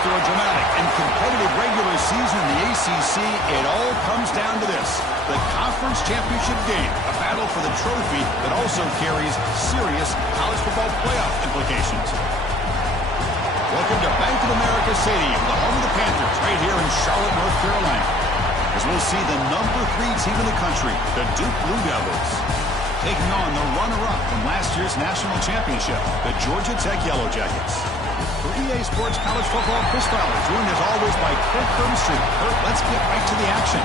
After a dramatic and competitive regular season in the ACC, it all comes down to this: the conference championship game, a battle for the trophy that also carries serious college football playoff implications. Welcome to Bank of America Stadium, the home of the Panthers, right here in Charlotte, North Carolina, as we'll see the number 3 team in the country, the Duke Blue Devils, taking on the runner-up from last year's national championship, the Georgia Tech Yellow Jackets. For EA Sports College Football, Chris Fowler, joined as always by Kirk Herbstreit. Kirk, let's get right to the action.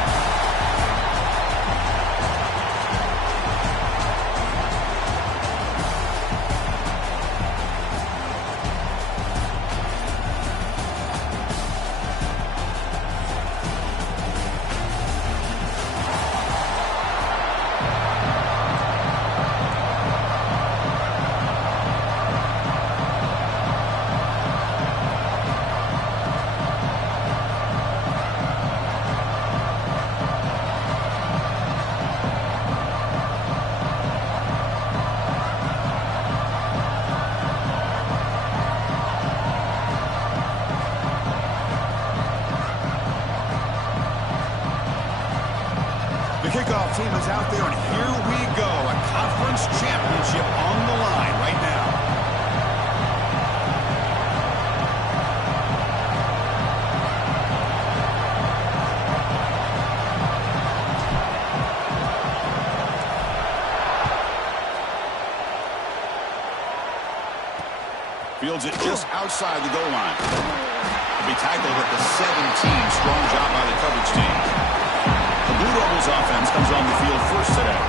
Kickoff team is out there, and here we go. A conference championship on the line right now. Fields it just outside the goal line. He'll be tackled at the 17. Strong job by the coverage team. The Blue Devils offense comes on the field first today.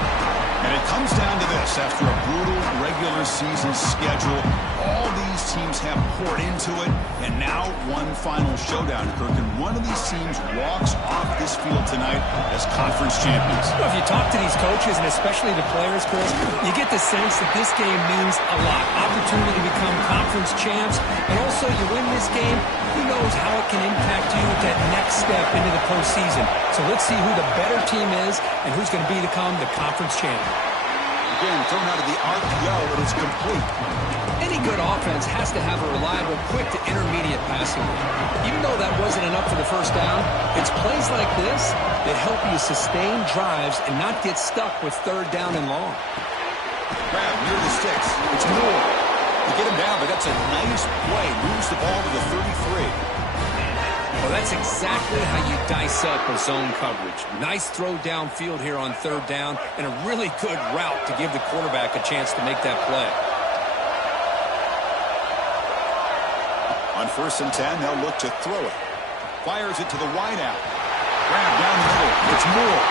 And it comes down to this. After a brutal regular season schedule, all these teams have poured into it. And now one final showdown, Kirk. And one of these teams walks off this field tonight as conference champions. Well, if you talk to these coaches, and especially the players, Chris, you get the sense that this game means a lot. Opportunity to become conference champs. And also, you win this game, who knows how it can impact you at that next step into the postseason. So let's see who the better team is and who's going to become the conference champion. Again, thrown out of the RPO, it is complete. Any good offense has to have a reliable, quick to intermediate passing game. Even though that wasn't enough for the first down, it's plays like this that help you sustain drives and not get stuck with third down and long. Grab near the sticks. It's Moore. To get him down, but that's a nice play. Moves the ball to the 33. Well, that's exactly how you dice up a zone coverage. Nice throw downfield here on third down, and a really good route to give the quarterback a chance to make that play. On 1st and 10, they'll look to throw it. Fires it to the wideout. Grab down the middle. It's Moore.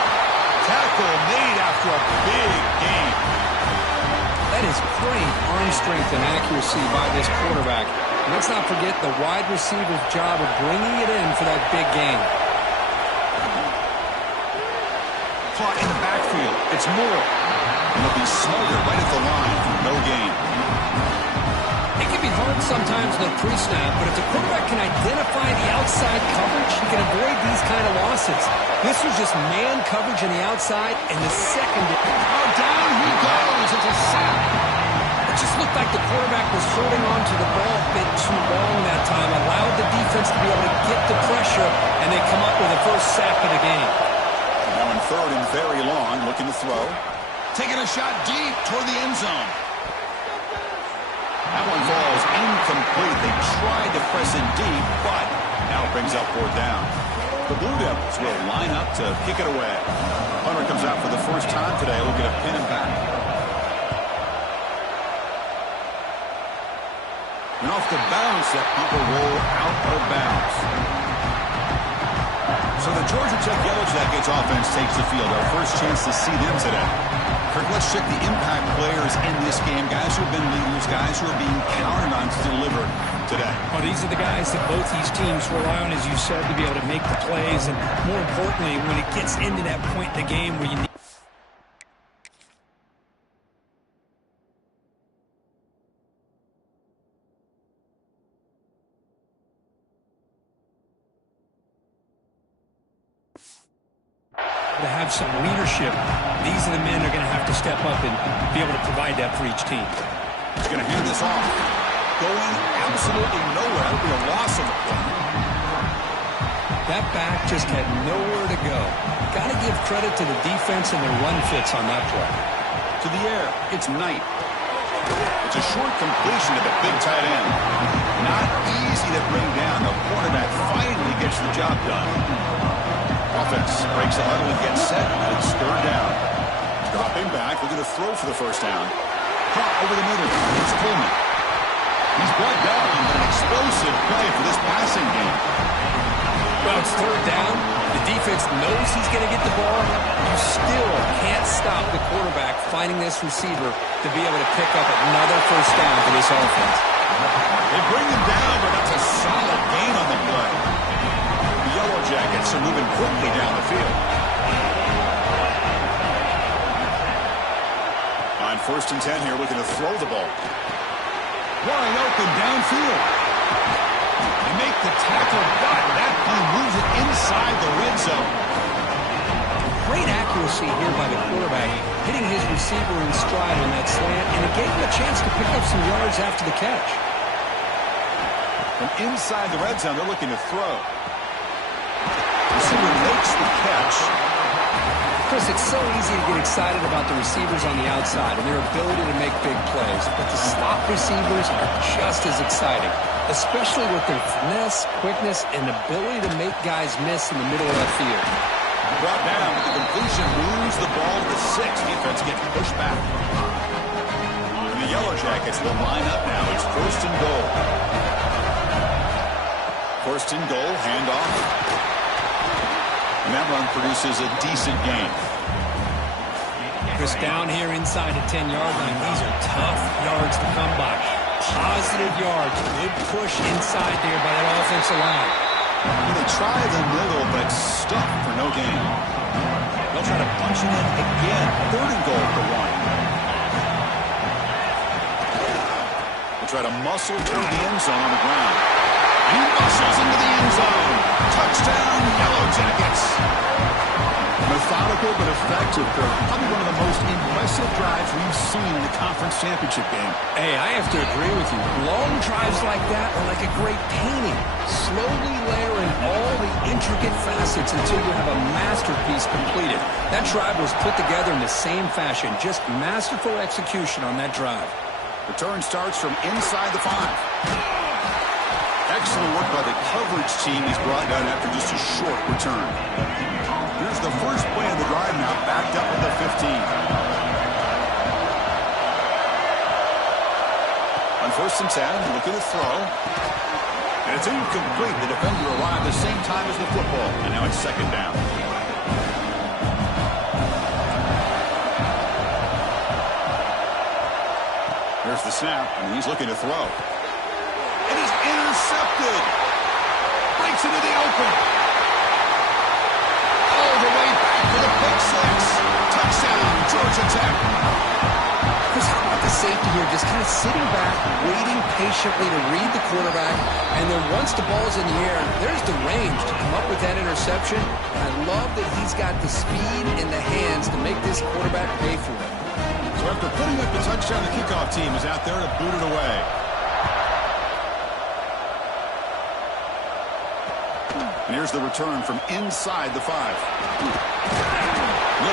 Tackle made after a big gain. That is great arm strength and accuracy by this quarterback. And let's not forget the wide receiver's job of bringing it in for that big gain. Caught in the backfield. It's Moore. And they'll be smothered right at the line for no gain. It can be hard sometimes in the pre-snap, but if the quarterback can identify the outside coverage, he can avoid these kind of losses. This was just man coverage on the outside, and the second. Oh, down he goes. It's a sack. It just looked like the quarterback was holding on to the ball a bit too long that time, allowed the defense to be able to get the pressure, and they come up with the first sack of the game. Now in 3rd and very long, looking to throw. Taking a shot deep toward the end zone. That one falls incomplete. They tried to press in deep, but now it brings up 4th down. The Blue Devils will line up to kick it away. Punter comes out for the first time today. We'll get a pin and back. And off the bounce, that punt will roll out of bounds. So the Georgia Tech Yellow Jackets offense takes the field. Our first chance to see them today. Kirk, let's check the impact players in this game. Guys who have been leaders, guys who are being counted on to deliver today. Well, these are the guys that both these teams rely on, as you said, to be able to make the plays. And more importantly, when it gets into that point in the game where you need to have some leadership, these are the men that are going to have to step up and be able to provide that for each team. He's going to hand this off. Going absolutely nowhere. That'll be a loss of a play. That back just had nowhere to go. Got to give credit to the defense and their run fits on that play. To the air, it's Knight. It's a short completion to the big tight end. Not easy to bring down. The quarterback finally gets the job done. Offense breaks the huddle and gets set, and it's third down. Dropping back, looking to throw for the first down. Caught over the middle. It's Coleman. He's brought down, but an explosive play for this passing game. Well, it's third down. The defense knows he's going to get the ball. You still can't stop the quarterback finding this receiver to be able to pick up another first down for this offense. They bring him down, but that's a solid gain on the play. The Yellow Jackets are moving quickly down the field. On 1st and 10 here, looking to throw the ball. Wide open downfield. They make the tackle, but that play moves it inside the red zone. Great accuracy here by the quarterback, hitting his receiver in stride on that slant, and it gave him a chance to pick up some yards after the catch. From inside the red zone, they're looking to throw. Receiver makes the catch. Chris, it's so easy to get excited about the receivers on the outside and their ability to make big plays, but the slot receivers are just as exciting, especially with their finesse, quickness, and ability to make guys miss in the middle of that field. Brought down with the completion, moves the ball to the 6. Defense gets pushed back. And the Yellow Jackets will line up now. It's 1st and goal. 1st and goal, handoff. And that run produces a decent gain. Chris, down here inside the 10-yard line, these are tough yards to come by. Positive yards, good push inside there by that offensive line. They try the middle, but stuck for no gain. They'll try to punch it in again. 3rd and goal for 1. They'll try to muscle toward the end zone on the ground. And he muscles into the end zone. Touchdown, Yellow Jackets. Methodical but effective. Probably one of the most impressive drives we've seen in the conference championship game. Hey, I have to agree with you. Long drives like that are like a great painting. Slowly layering all the intricate facets until you have a masterpiece completed. That drive was put together in the same fashion. Just masterful execution on that drive. Return starts from inside the 5. Excellent work by the coverage team. He's brought down after just a short return. Here's the first play of the drive now, backed up at the 15. On 1st and 10, looking to throw. And it's incomplete. The defender arrived at the same time as the football. And now it's 2nd down. There's the snap, and he's looking to throw. And he's intercepted. Breaks into the open. All the way back to the pick 6. Touchdown, Georgia Tech. Chris, how about the safety here? Just kind of sitting back, waiting patiently to read the quarterback. And then once the ball's in the air, there's the range to come up with that interception. And I love that he's got the speed in the hands to make this quarterback pay for it. So after putting up the touchdown, the kickoff team is out there to boot it away. And here's the return from inside the 5. He'll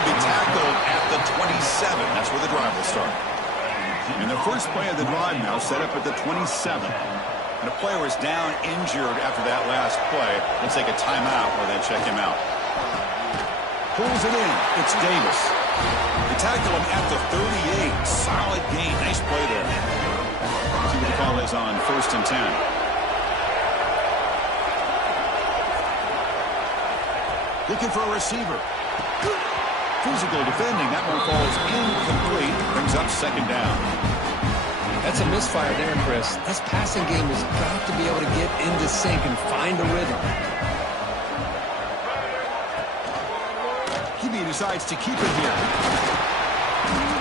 be tackled at the 27. That's where the drive will start. And the first play of the drive now set up at the 27. And a player is down injured after that last play. They'll take a timeout where they check him out. Pulls it in. It's Davis. They tackle him at the 38. Solid gain. Nice play there. See what the call is on 1st and 10. Looking for a receiver. Physical defending. That one falls incomplete. Brings up 2nd down. That's a misfire there, Chris. This passing game has got to be able to get into sync and find a rhythm. He decides to keep it here.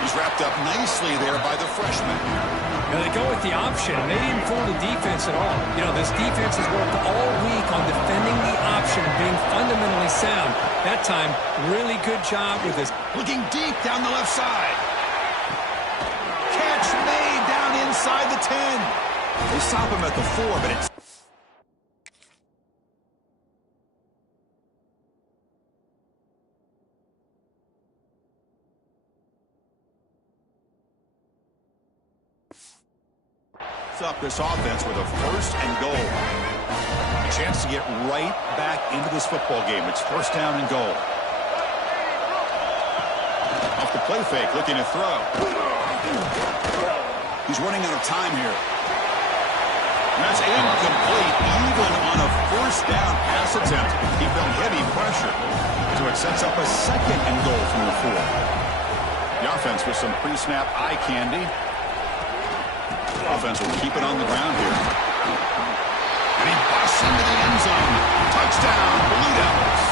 He's wrapped up nicely there by the freshman. Now they go with the option. They didn't fool the defense at all. You know, this defense has worked all week on defending the option and being fundamentally sound. That time, really good job with this. Looking deep down the left side. Catch made down inside the 10. They stop him at the 4, but it's up this offense with a first and goal. A chance to get right back into this football game. It's first down and goal. Off the play fake, looking to throw. He's running out of time here. And that's incomplete, even on a first down pass attempt. He felt heavy pressure. So it sets up a second and goal from the 4. The offense with some pre-snap eye candy. Offense will keep it on the ground here. And he busts into the end zone. Touchdown, Blue Devils.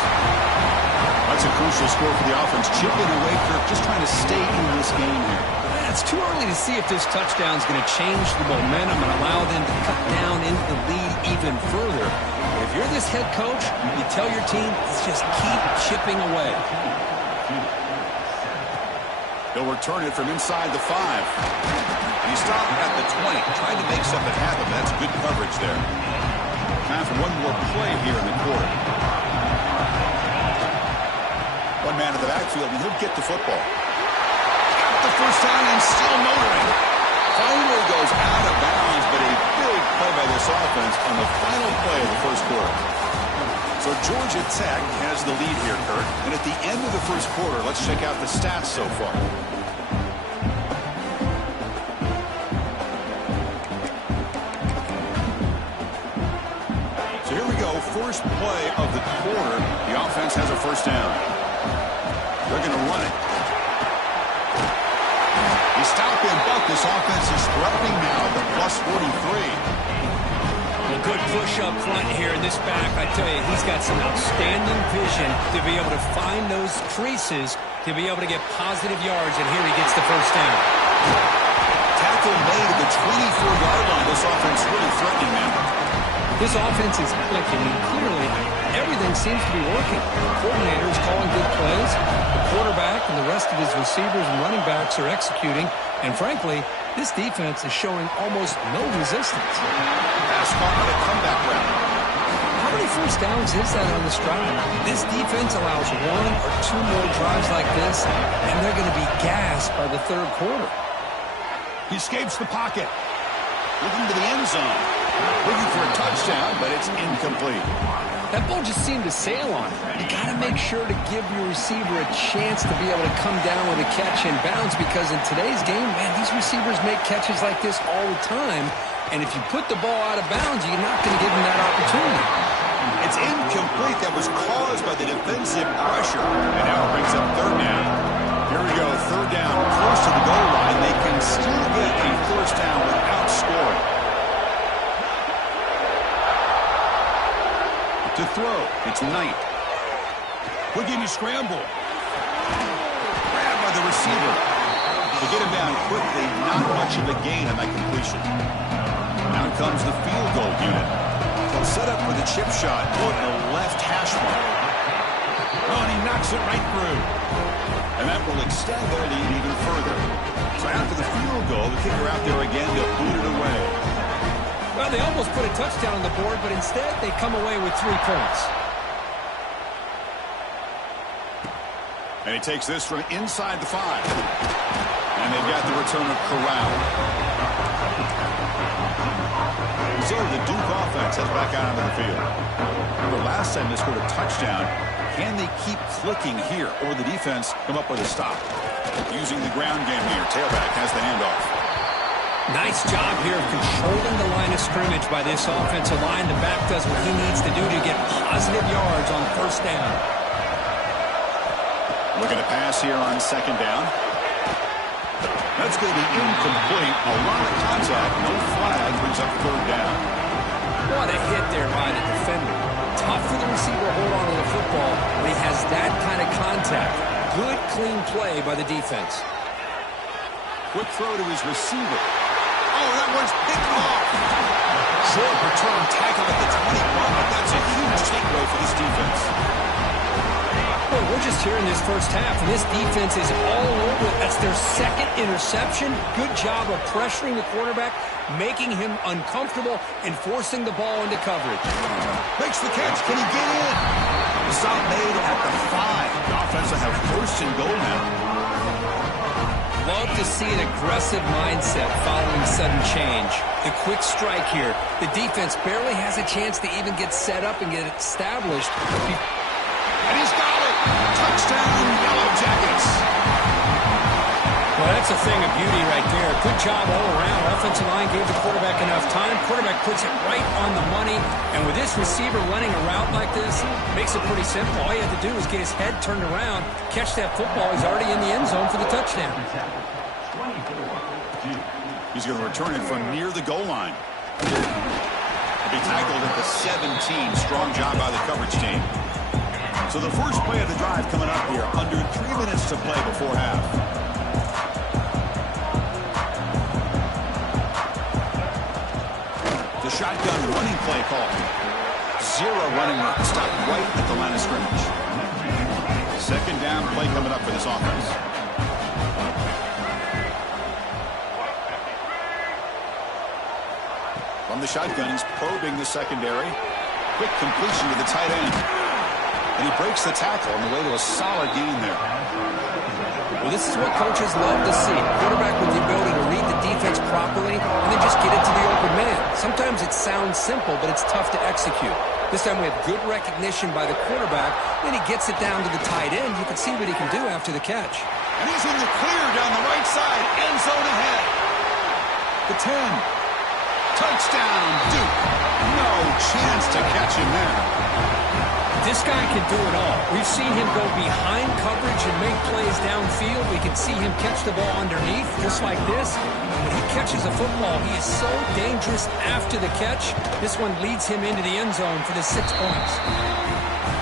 That's a crucial score for the offense. Chipping away, Kirk, just trying to stay in this game here. It's too early to see if this touchdown is going to change the momentum and allow them to cut down into the lead even further. If you're this head coach, you tell your team, just keep chipping away. They'll return it from inside the 5. And he stopped at the 20, trying to make something happen. That's good coverage there. Time for one more play here in the quarter. One man in the backfield, and he'll get the football. Got the first down and still motoring. Finally goes out of bounds, but a big play by this offense on the final play of the first quarter. So Georgia Tech has the lead here, Kurt. And at the end of the first quarter, let's check out the stats so far. So here we go. First play of the quarter. The offense has a first down. They're going to run it. He stopped in, but this offense is threatening now at the plus 43. A good push up front here in this back. I tell you, he's got some outstanding vision to be able to find those creases, to be able to get positive yards, and here he gets the first down. Tackle made at the 24-yard line. This offense really threatening now. This offense is clicking, and clearly everything seems to be working. The coordinator is calling good plays. The quarterback and the rest of his receivers and running backs are executing. And frankly, this defense is showing almost no resistance. Pass caught on a comeback route. How many first downs is that on this drive? This defense allows 1 or 2 more drives like this, and they're going to be gassed by the third quarter. He escapes the pocket. Looking to the end zone. Looking for a touchdown, but it's incomplete. That ball just seemed to sail on him. You got to make sure to give your receiver a chance to be able to come down with a catch and bounce, because in today's game, man, these receivers make catches like this all the time. And if you put the ball out of bounds, you're not going to give them that opportunity. It's incomplete. That was caused by the defensive pressure. And now it brings up third down. Here we go, third down, close to the goal line. They can still get a first down without scoring. To throw, it's Knight. Looking to scramble. Grabbed by the receiver. To get him down quickly, not much of a gain on that completion. Now comes the field goal unit. They'll set up for the chip shot on the left hash mark. Oh, and he knocks it right through. And that will extend their lead even further. So after the field goal, the kicker out there again to boot it away. Well, they almost put a touchdown on the board, but instead they come away with 3 points. And he takes this from inside the 5. And they've got the return of Corral. So the Duke offense heads back out onto the field. Remember, last time they scored a touchdown. Can they keep clicking here, or the defense come up with a stop? Using the ground game here. Tailback has the handoff. Nice job here of controlling the line of scrimmage by this offensive line. The back does what he needs to do to get positive yards on first down. Looking to pass here on second down. That's going to be incomplete. A lot of contact. No flag. Brings up third down. What a hit there by the defender. Tough for the receiver to hold on to the football when he has that kind of contact. Good, clean play by the defense. Quick throw to his receiver. Oh, that one's picked off. Short return tackle at the 21, but that's a huge takeaway for this defense. Well, we're just here in this first half, and this defense is all over it. That's their second interception. Good job of pressuring the quarterback, making him uncomfortable, and forcing the ball into coverage. Makes the catch. Can he get in? The stop made at the 5. The offense will have first and goal now. Love to see an aggressive mindset following sudden change. The quick strike here. The defense barely has a chance to even get set up and get established. And he's got it! Touchdown, Yellow Jackets! Well, that's a thing of beauty right there. Good job all around. Offensive line gave the quarterback enough time. Quarterback puts it right on the money. And with this receiver running a route like this, makes it pretty simple. All you have to do is get his head turned around, catch that football. He's already in the end zone for the touchdown. He's going to return it from near the goal line. He'll be tackled at the 17. Strong job by the coverage team. So the first play of the drive coming up here. Under 3 minutes to play before half. The shotgun running play call. Zero running stop right at the line of scrimmage. Second down play coming up for this offense. From the shotgun, he's probing the secondary. Quick completion to the tight end. And he breaks the tackle on the way to a solid gain there. Well, this is what coaches love to see. Quarterback with the ability to read the defense properly and then just get it to the open man. Sometimes it sounds simple, but it's tough to execute. This time we have good recognition by the quarterback. Then he gets it down to the tight end. You can see what he can do after the catch. And he's in the clear down the right side. End zone ahead. The 10. Touchdown, Duke. No chance to catch him there. This guy can do it all. We've seen him go behind coverage and make plays downfield. We can see him catch the ball underneath, just like this. When he catches a football, he is so dangerous after the catch. This one leads him into the end zone for the 6 points.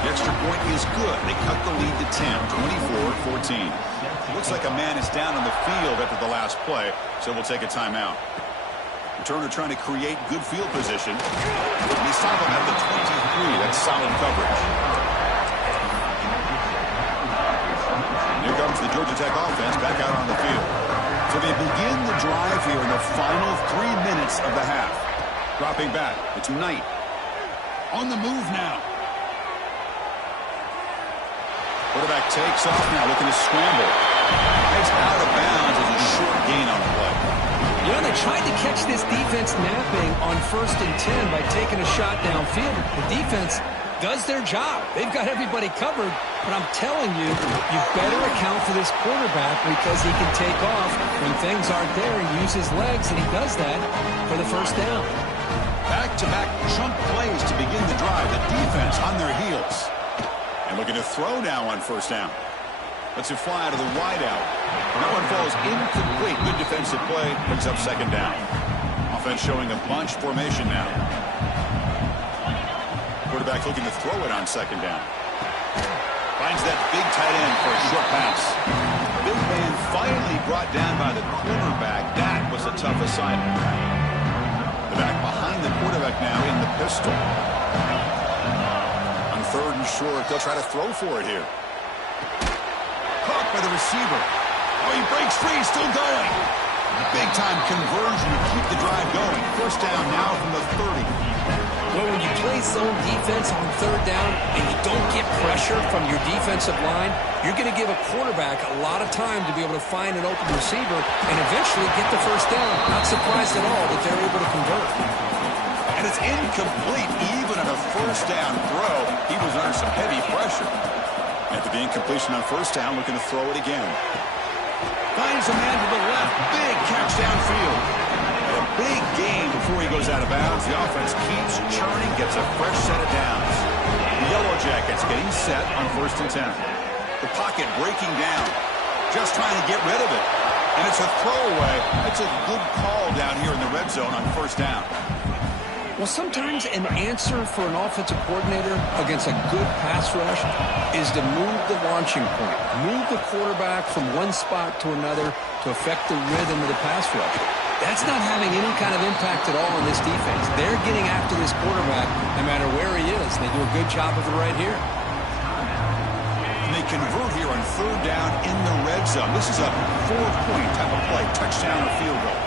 The extra point is good. They cut the lead to 10, 24-14. Looks like a man is down on the field after the last play, so we'll take a timeout. Turner trying to create good field position. They stop him at the 23. That's solid coverage. Here comes the Georgia Tech offense back out on the field. So they begin the drive here in the final 3 minutes of the half. Dropping back. It's Knight. On the move now. Quarterback takes off now, looking to scramble. Heads out of bounds as a short gain on the play. You know, they tried to catch this defense napping on 1st and 10 by taking a shot downfield. The defense does their job. They've got everybody covered, but I'm telling you, you better account for this quarterback because he can take off when things aren't there and use his legs, and he does that for the first down. Back-to-back chunk plays to begin the drive. The defense on their heels. And looking to throw now on 1st down. Lets it fly out of the wideout. That one falls incomplete. Good defensive play. Brings up 2nd down. Offense showing a bunch formation now. Quarterback looking to throw it on 2nd down. Finds that big tight end for a short pass. Big man finally brought down by the quarterback. That was a tough assignment. The back behind the quarterback now in the pistol. On 3rd and short, they'll try to throw for it here. Caught by the receiver. Oh, he breaks free, still going. Big-time conversion to keep the drive going. 1st down now from the 30. Well, when you play zone defense on 3rd down and you don't get pressure from your defensive line, you're going to give a quarterback a lot of time to be able to find an open receiver and eventually get the 1st down. Not surprised at all that they're able to convert. And it's incomplete. Even on a 1st down throw, he was under some heavy pressure. After the incompletion on 1st down, looking to throw it again. Finds a man to the left. Big catch downfield. And a big gain before he goes out of bounds. The offense keeps churning, gets a fresh set of downs. The Yellow Jackets getting set on 1st and 10. The pocket breaking down. Just trying to get rid of it. And it's a throwaway. That's a good call down here in the red zone on 1st down. Well, sometimes an answer for an offensive coordinator against a good pass rush is to move the launching point, move the quarterback from one spot to another to affect the rhythm of the pass rush. That's not having any kind of impact at all on this defense. They're getting after this quarterback no matter where he is. They do a good job of it right here. And they convert here on 3rd down in the red zone. This is a 4-point type of play, touchdown or field goal.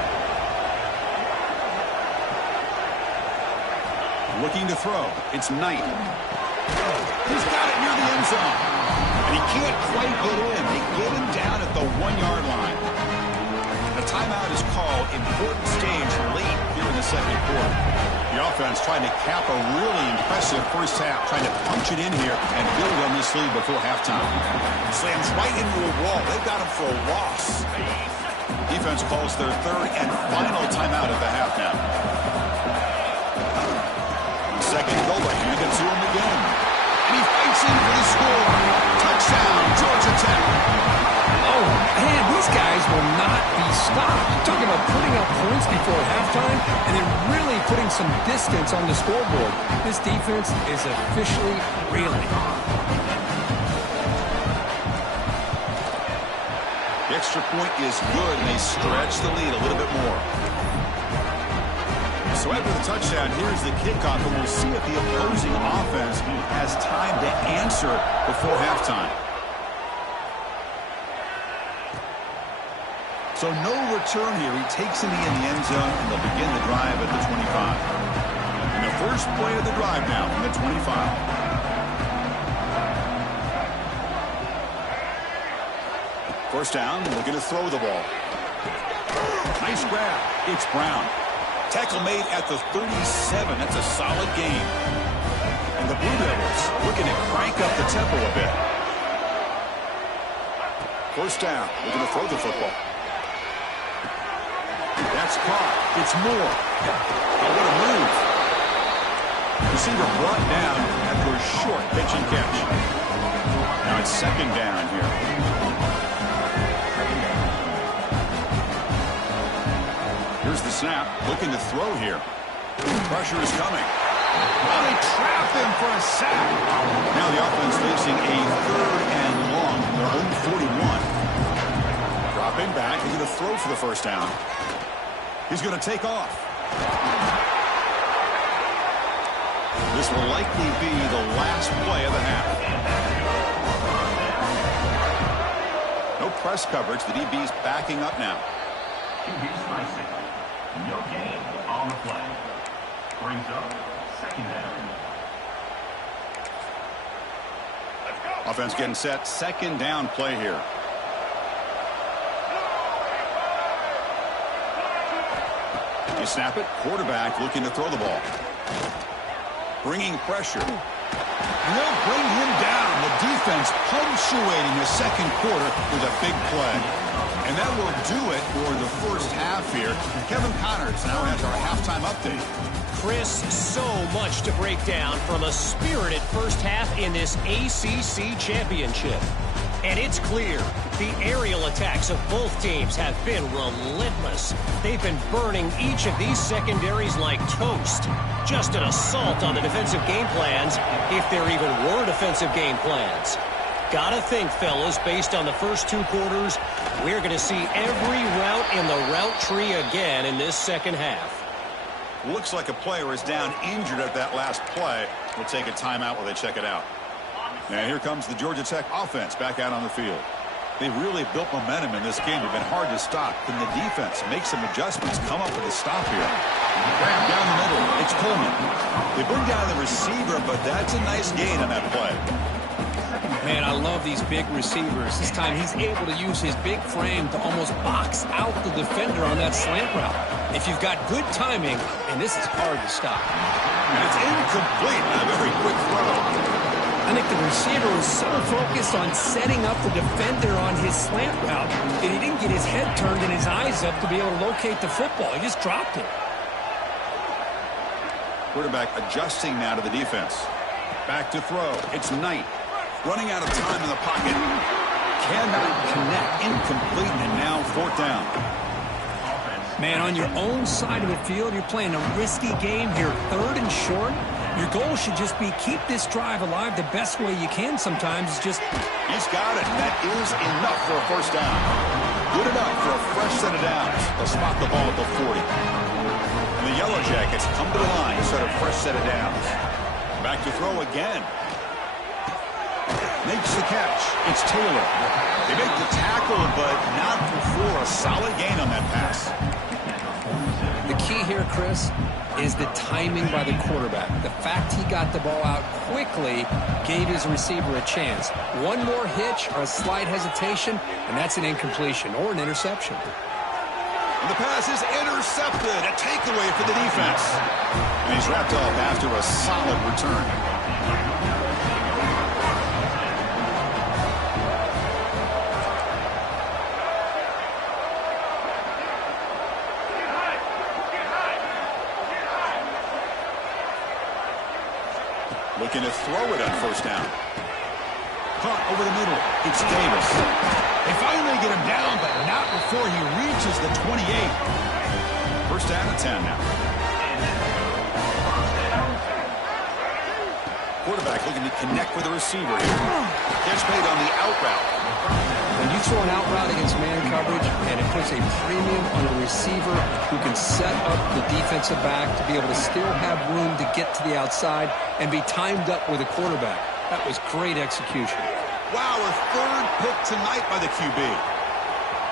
Looking to throw. It's Knight. He's got it near the end zone. And he can't quite get in. They get him down at the 1-yard line. timeout is called. Important stage late here in the second quarter. The offense trying to cap a really impressive first half, trying to punch it in here and build on this lead before halftime. Slams right into a wall. They've got him for a loss. Defense calls their third and final timeout of the half now. Second goal, they hand it to him again. And he fights in for the score. Touchdown, Georgia Tech. Oh, man, these guys will not be stopped. You're talking about putting up points before halftime and then really putting some distance on the scoreboard. This defense is officially reeling. The extra point is good, and they stretch the lead a little bit more. So after the touchdown, here's the kickoff, and we'll see if the opposing offense has time to answer before halftime. So no return here. He takes it in the end zone, and they'll begin the drive at the 25. And the first play of the drive now from the 25. First down, looking to throw the ball. Nice grab. It's Brown. Tackle made at the 37. That's a solid gain. And the Blue Devils looking to crank up the tempo a bit. First down, looking to throw the football. That's caught. It's Moore. Oh, what a move. Receiver brought down after a short pitch and catch. Now it's second down here. Here's the snap, looking to throw here. Pressure is coming. Oh, they trap him for a sack. Now the offense facing a third and long, their own 41. Dropping back, he's going to throw for the first down. He's going to take off. This will likely be the last play of the half. No press coverage. The DB's backing up now. QB slicing. No gain on the play. Brings up second down. Offense getting set. Second down play here. You snap it. Quarterback looking to throw the ball. Bringing pressure. And they'll bring him down. The defense punctuating the second quarter with a big play. And that will do it for the first half here. Kevin Connors now has our halftime update. Chris, so much to break down from a spirited first half in this ACC championship. And it's clear the aerial attacks of both teams have been relentless. They've been burning each of these secondaries like toast. Just an assault on the defensive game plans, if there even were defensive game plans. Gotta think, fellas, based on the first two quarters, we're going to see every route in the route tree again in this second half. Looks like a player is down injured at that last play. We'll take a timeout while they check it out. And here comes the Georgia Tech offense back out on the field. They've really built momentum in this game. They've been hard to stop. Can the defense make some adjustments, come up with a stop here? Grab down the middle. It's Coleman. They bring down the receiver, but that's a nice gain on that play. Man, I love these big receivers. This time he's able to use his big frame to almost box out the defender on that slant route. If you've got good timing, and this is hard to stop. And it's incomplete. A very quick throw. I think the receiver was so focused on setting up the defender on his slant route that he didn't get his head turned and his eyes up to be able to locate the football. He just dropped it. Quarterback adjusting now to the defense. Back to throw. It's Knight. Running out of time in the pocket. Cannot connect. Incomplete, and now fourth down. Man, on your own side of the field, you're playing a risky game here. Third and short. Your goal should just be keep this drive alive the best way you can sometimes. Is just... He's got it. That is enough for a first down. Good enough for a fresh set of downs. They'll spot the ball at the 40. And the Yellow Jackets come to the line to set a fresh set of downs. Back to throw again. Makes the catch. It's Taylor. They make the tackle, but not before a solid gain on that pass. The key here, Chris, is the timing by the quarterback. The fact he got the ball out quickly gave his receiver a chance. One more hitch or a slight hesitation, and that's an incompletion or an interception. And the pass is intercepted. A takeaway for the defense. And he's wrapped up after a solid return. Looking to throw it on first down. Caught over the middle. It's Davis. They finally get him down, but not before he reaches the 28. First down and 10 now. Quarterback looking to connect with the receiver here. Catch made on the out route. When you throw an out route against man coverage, and it puts a premium on a receiver who can set up the defensive back to be able to still have room to get to the outside and be timed up with a quarterback. That was great execution. Wow, a third pick tonight by the QB.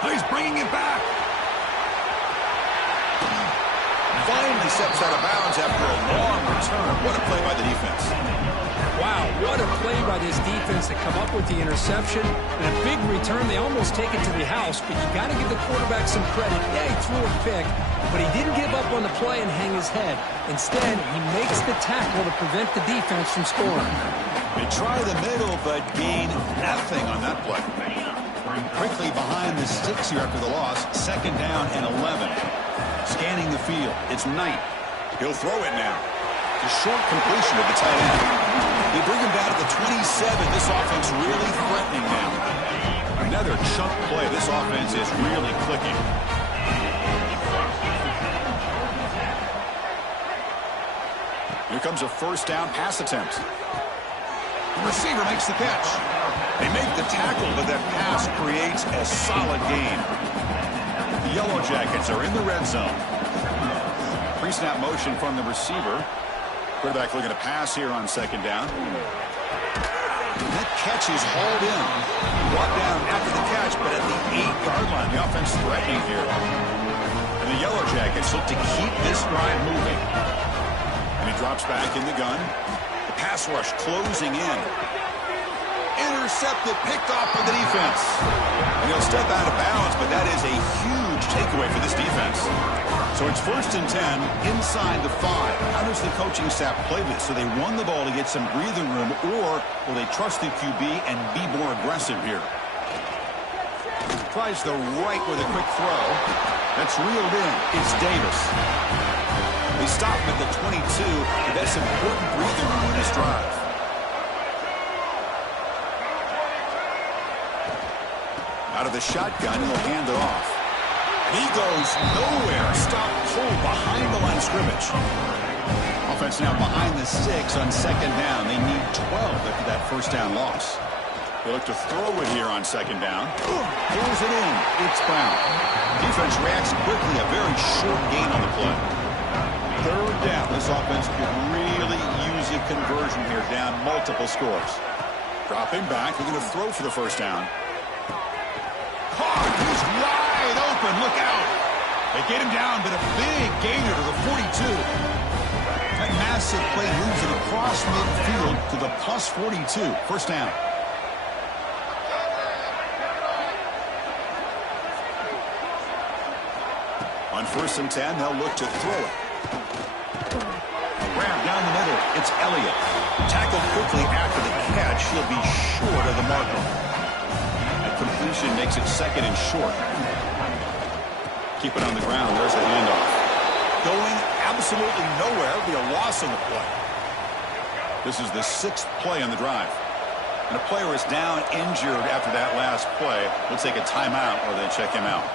He's bringing it back. Finally steps out of bounds after a long return. What a play by the defense. Wow, what a play by this defense to come up with the interception. And a big return. They almost take it to the house, but you got to give the quarterback some credit. Yeah, he threw a pick, but he didn't give up on the play and hang his head. Instead, he makes the tackle to prevent the defense from scoring. They try the middle, but gain nothing on that play. Quickly behind the sticks here after the loss. Second down and 11. Scanning the field. It's Knight. He'll throw it now. A short completion of the tight end. They bring him down to the 27. This offense really threatening now. Another chunk play. This offense is really clicking. Here comes a first down pass attempt. The receiver makes the catch. They make the tackle, but that pass creates a solid gain. The Yellow Jackets are in the red zone. Pre-snap motion from the receiver. Quarterback looking to pass here on second down. That catch is hauled in. Brought down after the catch, but at the 8-yard line, the offense threatening here. And the Yellow Jackets look to keep this drive moving. And he drops back in the gun. The pass rush closing in. Intercepted, picked off by the defense. And he'll step out of bounds, but that is a huge takeaway for this defense. So it's first and 10 inside the 5. How does the coaching staff play this? So they run the ball to get some breathing room, or will they trust the QB and be more aggressive here? Tries the right with a quick throw. That's reeled in. It's Davis. They stop him at the 22, and that's important breathing room in this drive. Out of the shotgun, he'll hand it off. He goes nowhere. Stop cold behind the line of scrimmage. Offense now behind the 6 on second down. They need 12 after that first down loss. They look to throw it here on second down. Pulls it in. It's Brown. Defense reacts quickly. A very short gain on the play. Third down. This offense could really use a conversion here, down multiple scores. Dropping back. Looking to throw for the first down. He's wide open. Look out. They get him down, but a big gainer to the 42. That massive play moves it across midfield to the plus 42. First down. On first and 10, they'll look to throw it. Grab down the middle. It's Elliott. Tackled quickly after the catch. He'll be short of the marker. Completion makes it second and short. Keep it on the ground. There's the handoff. Going absolutely nowhere. It'll be a loss on the play. This is the 6th play on the drive. And a player is down injured after that last play. We'll take a timeout or they check him out.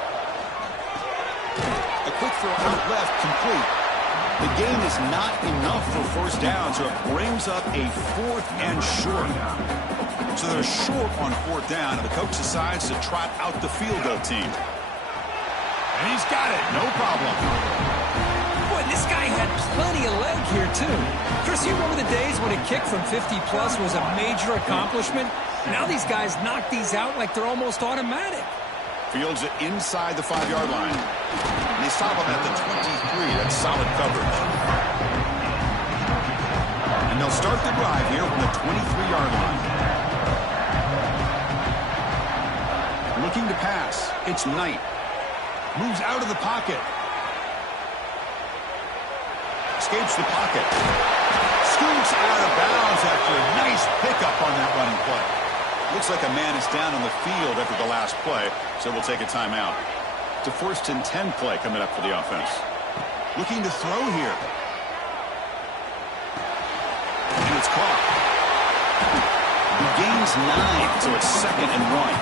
A quick throw out left, complete. The gain is not enough for first down, so it brings up a 4th and short. So they're short on 4th down, and the coach decides to trot out the field goal team. And he's got it, no problem. Boy, this guy had plenty of leg here, too. Chris, you remember the days when a kick from 50-plus was a major accomplishment? Now these guys knock these out like they're almost automatic. Fields it inside the 5-yard line. And they stop him at the 23. That's solid coverage. And they'll start the drive here from the 23-yard line. Looking to pass. It's Knight. Moves out of the pocket. Escapes the pocket. Scoots out of bounds after a nice pickup on that running play. Looks like a man is down on the field after the last play, so we'll take a timeout. It's a 1st and 10 play coming up for the offense. Looking to throw here. And it's caught. He gains 9, so it's 2nd and 1.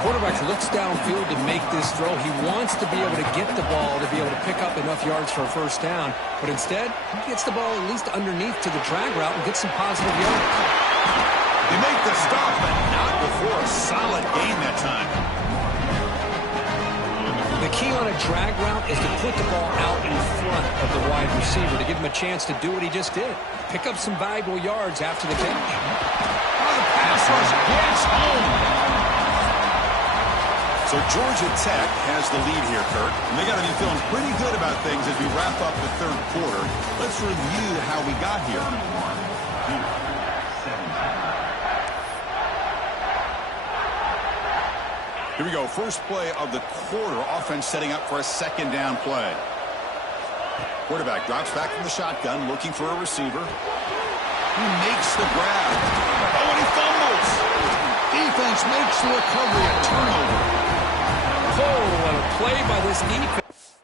Quarterback looks downfield to make this throw. He wants to be able to get the ball to be able to pick up enough yards for a 1st down. But instead, he gets the ball at least underneath to the drag route and gets some positive yards. They make the stop, but not before a solid gain that time. The key on a drag route is to put the ball out in front of the wide receiver to give him a chance to do what he just did. Pick up some valuable yards after the catch. Oh, the pass rush gets home. So Georgia Tech has the lead here, Kurt. And they got to be feeling pretty good about things as we wrap up the 3rd quarter. Let's review how we got here. Here we go. First play of the quarter. Offense setting up for a 2nd down play. Quarterback drops back from the shotgun, looking for a receiver. He makes the grab. Oh, and he fumbles. Defense makes the recovery, a turnover. Oh, what a play by this defense.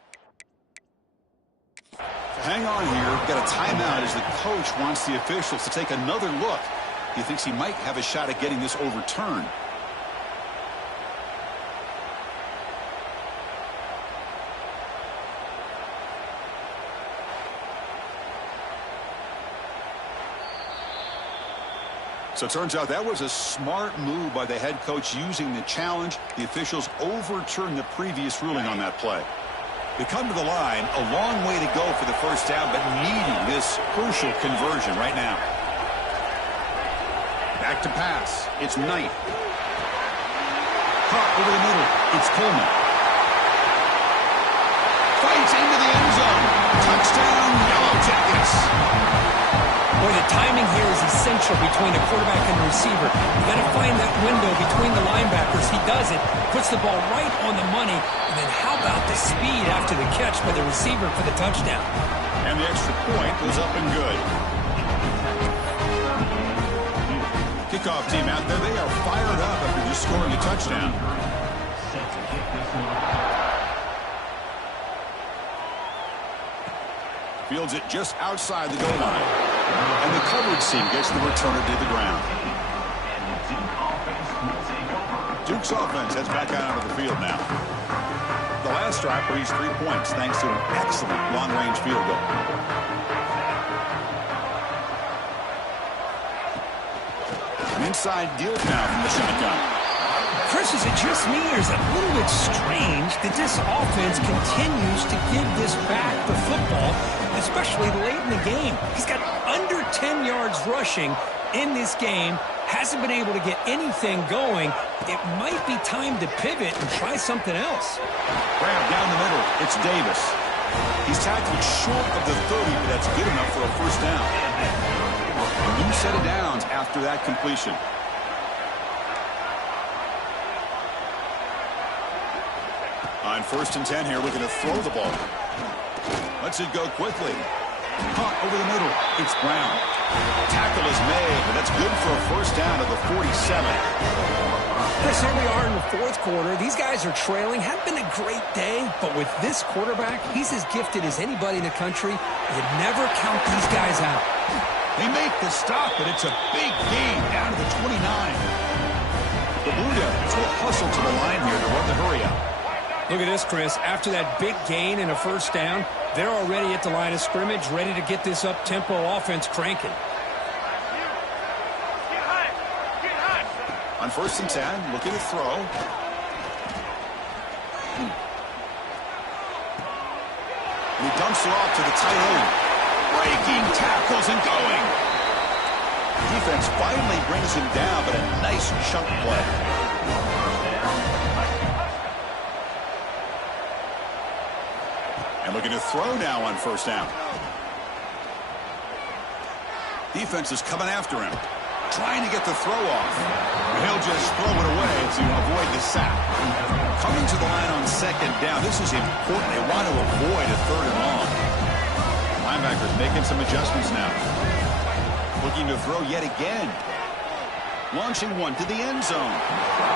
Hang on here. We've got a timeout as the coach wants the officials to take another look. He thinks he might have a shot at getting this overturned. So it turns out that was a smart move by the head coach using the challenge. The officials overturned the previous ruling on that play. They come to the line, a long way to go for the 1st down, but needing this crucial conversion right now. Back to pass. It's Knight. Caught over the middle. It's Coleman. Fights into the end zone. Touchdown, Yellow Jackets. Boy, the timing here is essential between a quarterback and a receiver. You got to find that window between the linebackers. He does it, puts the ball right on the money, and then how about the speed after the catch by the receiver for the touchdown? And the extra point was up and good. Kickoff team out there, they are fired up after just scoring a touchdown. Fields it just outside the goal line. And the coverage team gets the returner to the ground. Duke's offense heads back out onto the field now. The last drive produced 3 points thanks to an excellent long-range field goal. An inside deal now from the shotgun. Chris, is it just me, or is it a little bit strange that this offense continues to give this back the football, especially late in the game? He's got under 10 yards rushing in this game, hasn't been able to get anything going. It might be time to pivot and try something else. Grab down the middle. It's Davis. He's tackled short of the 30, but that's good enough for a 1st down. A new set of downs after that completion. On 1st and 10 here, looking to throw the ball. Lets it go quickly. Caught over the middle. It's Brown. Tackle is made, but that's good for a 1st down of the 47. Chris, here we are in the 4th quarter. These guys are trailing. Hadn't been a great day, but with this quarterback, he's as gifted as anybody in the country. You never count these guys out. They make the stop, but it's a big gain down to the 29. The Blue Devils will hustle to the line here to run the hurry up. Look at this, Chris. After that big gain and a 1st down, they're already at the line of scrimmage, ready to get this up-tempo offense cranking. On 1st and 10, looking to throw. He dumps it off to the tight end. Breaking tackles and going. Defense finally brings him down, but a nice chunk play. And looking to throw now on 1st down. Defense is coming after him. trying to get the throw off. He'll just throw it away to avoid the sack. Coming to the line on second down. This is important. They want to avoid a third and long. Linebackers making some adjustments now. Looking to throw yet again. Launching one to the end zone.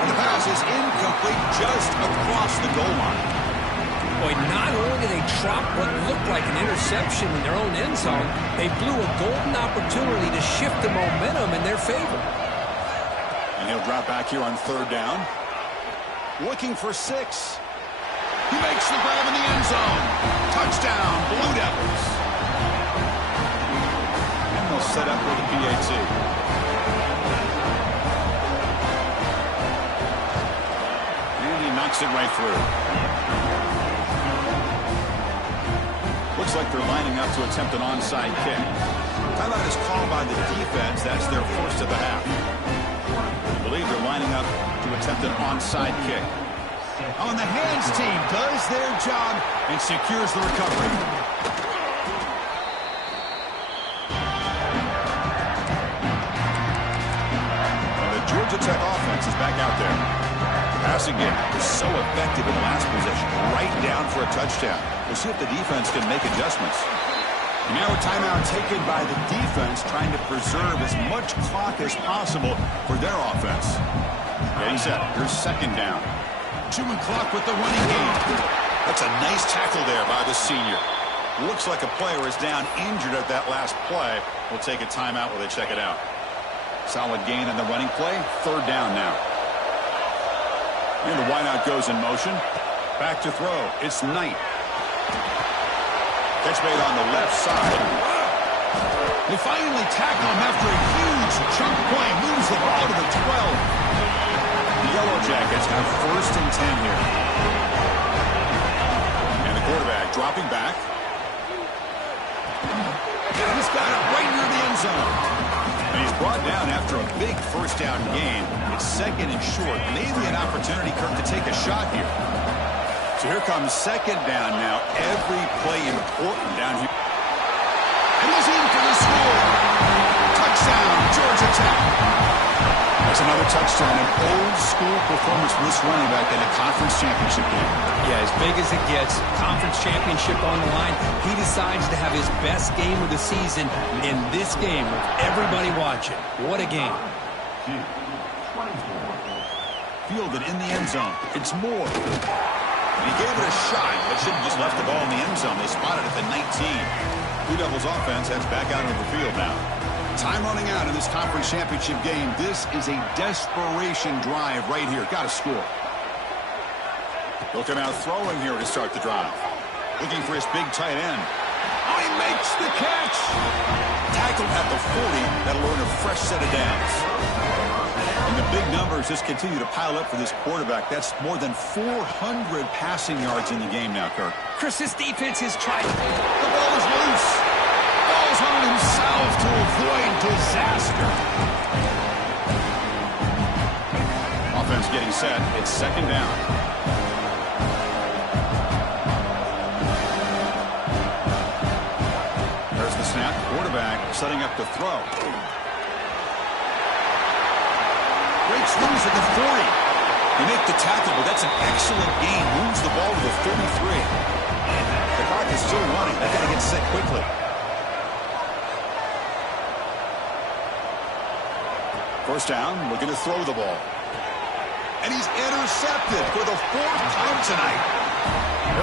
And the pass is incomplete just across the goal line. Boy, not only did they drop what looked like an interception in their own end zone, they blew a golden opportunity to shift the momentum in their favor. And he'll drop back here on third down. Looking for 6. He makes the grab in the end zone. Touchdown, Blue Devils. And they'll set up with the PAT. And he knocks it right through. Looks like they're lining up to attempt an onside kick. Timeout is called by the defense. That's their first of the half. I believe they're lining up to attempt an onside kick. On the hands team does their job and secures the recovery. And the Georgia Tech offense is back out there. Passing game was so effective in the last possession, right down for a touchdown. We'll see if the defense can make adjustments. And now a timeout taken by the defense, trying to preserve as much clock as possible for their offense. Getting set. Here's second down. Chewing clock with the running game. That's a nice tackle there by the senior. Looks like a player is down injured at that last play. We'll take a timeout while they check it out. Solid gain in the running play. Third down now. And the wideout goes in motion. Back to throw. It's Knight. Catch made on the left side. They finally tackle him after a huge chunk play. Moves the ball to the 12. The Yellow Jackets have first and 10 here. And the quarterback dropping back. And he's got it right near the end zone. And he's brought down after a big first down gain. It's second and short. Maybe an opportunity, Kirk, to take a shot here. So here comes second down now. Every play important down here. And he's in for the score. Touchdown, Georgia Tech. That's another touchdown. An old-school performance from this running back in a conference championship game. Yeah, as big as it gets, conference championship on the line. He decides to have his best game of the season in this game with everybody watching. What a game. Fielded in the end zone. It's Moore. And he gave it a shot, but should have just left the ball in the end zone. They spotted it at the 19. Blue Devils offense heads back out on the field now. Time running out in this conference championship game. This is a desperation drive right here. Got to score. They'll come out throwing here to start the drive. Looking for his big tight end. Oh, he makes the catch. Tackled at the 40. That'll earn a fresh set of downs. And the big numbers just continue to pile up for this quarterback. That's more than 400 passing yards in the game now, Kirk. Chris, this defense has tried. The ball is loose. Falls on himself to avoid disaster. Offense getting set. It's second down. There's the snap. Quarterback setting up to throw. Great swings at the 40. They make the tackle, but that's an excellent gain. Moves the ball to the 33. The clock is still running. They've got to get set quickly. First down, looking to throw the ball. And he's intercepted for the 4th time tonight.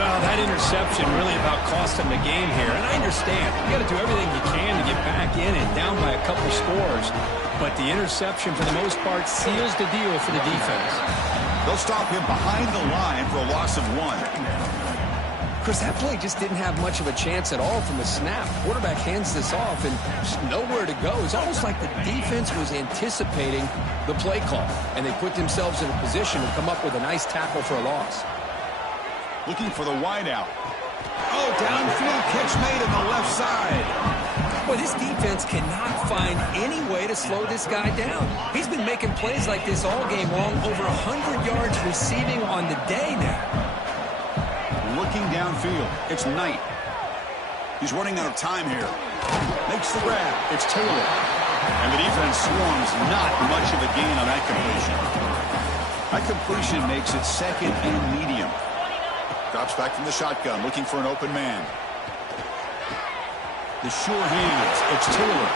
Well, that interception really about cost him the game here. And I understand. You got to do everything you can to get back in and down by a couple scores. But the interception, for the most part, seals the deal for the defense. They'll stop him behind the line for a loss of 1. Chris, that play just didn't have much of a chance at all from the snap. Quarterback hands this off and just nowhere to go. It's almost like the defense was anticipating the play call, and they put themselves in a position to come up with a nice tackle for a loss. Looking for the wideout. Oh, downfield catch made on the left side. Boy, this defense cannot find any way to slow this guy down. He's been making plays like this all game long, over 100 yards receiving on the day now. Looking downfield, it's Knight. He's running out of time here. Makes the grab. It's Taylor. And And the defense swarms, not much of a gain on that completion. That completion makes it second and medium. Drops back from the shotgun, looking for an open man. The sure hands. It's Taylor.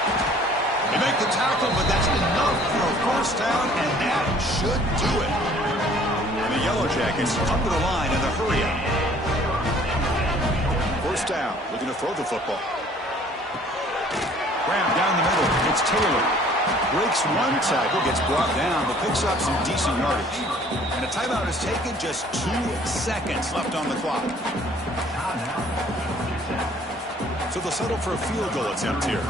They make the tackle, but that's enough for a first down, and that should do it. And the Yellow Jackets under the line in the hurry-up. First down, looking to throw the football. Graham down the middle. It's Taylor. Breaks one tackle, gets brought down, but picks up some decent yardage. And a timeout is taken, just 2 seconds left on the clock. So they'll settle for a field goal attempt here.